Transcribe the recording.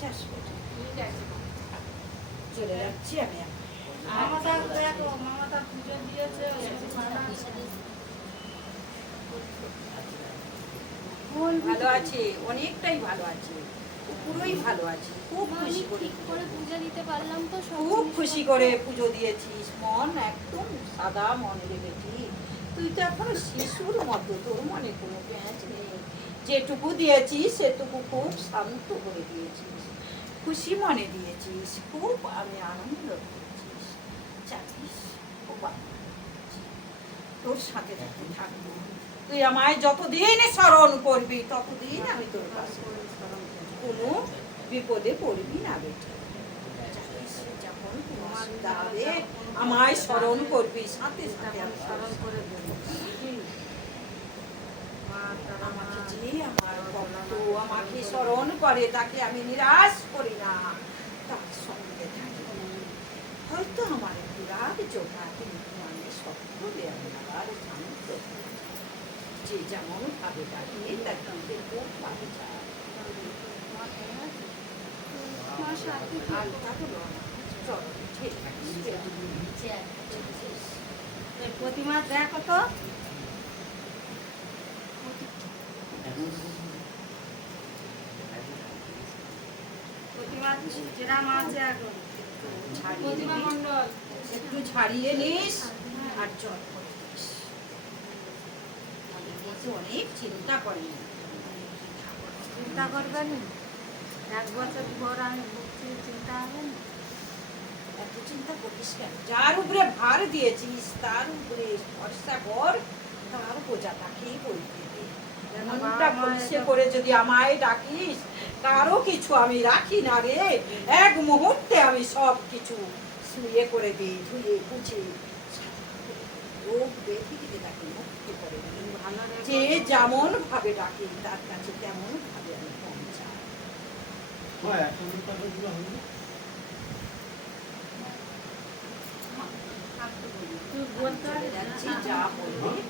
যাস বেটা। ঠিক আছে। চলে যাচ্ছি আমি এখন। মামাটা দেখো, মামাটা পুজো দিয়েছে, ভালো আছে, অনেকটাই ভালো আছে, পুরোই ভালো আছে, খুব খুশি করে ঠিক করে পূজা দিতে পারলাম তো সব খুব জিনিস খুশি করে পুজো দিয়েছিস, মন একদম সাদা মন রেখেছি। তুই তো এখনো শিশুর মতো, তোর মনে কোনো প্যাঁচ নেই। যেটুকু দিয়েছিস সেটুকু খুব শান্ত করে দিয়েছিস, খুশি মনে দিয়েছিস, খুব আমি আনন্দ করেছিস। জানিস খুব আনন্দ করেছি। তোর সাথে সাথে থাকবো, তুই আমায় যতদিন স্মরণ করবি ততদিন আমি তোর পাশে কোনো বিপদে পড়বি না বেটা। জানিস, যখন কোনো অসুবিধা হবে আমায় স্মরণ করবি, সাথে সাথে আমি স্মরণ করে দেবো। আমাকে যে আমার ভক্ত আমাকে স্মরণ করে তাকে আমি নিরাশ করি না, তার সঙ্গে থাকি। হয়তো আমার একটু রাগ জোটা, কিন্তু আমি সকলে আমার শান্ত করি। যে যেমন ভাবে ডাকে তার কিন্তু খুব ভাবে যায়। মা সাথে আর তা হলো আমার চরণে ঠিক প্রতিমা দেখো তো, প্রতিমা যেরাম আছে এখন। প্রতিমা মণ্ডল একটু ছাড়িয়ে নিস আর জল করে দিস। অনেক চিন্তা করেন, চিন্তা করবেন, 1 বছর পর আমি ভক্তি চিন্তা হবে না। এত চিন্তা করিস কেন? যার উপরে ভার দিয়েছিস তার উপরে ভরসা কর, তার বোঝা তাকেই বলতে দে। মনটা ভরসা করে যদি আমায় ডাকিস, কারো কিছু আমি রাখি না রে। এক মুহূর্তে আমি সব কিছু শুয়ে করে দিই, ধুয়ে মুছে রোগ ব্যাধি থেকে তাকে মুক্ত করে দিই। যে যেমন ভাবে ডাকে তার কাছে তেমন ভাবে আমি পৌঁছাই। তুই বলতে চলে যাচ্ছি, যা বলবি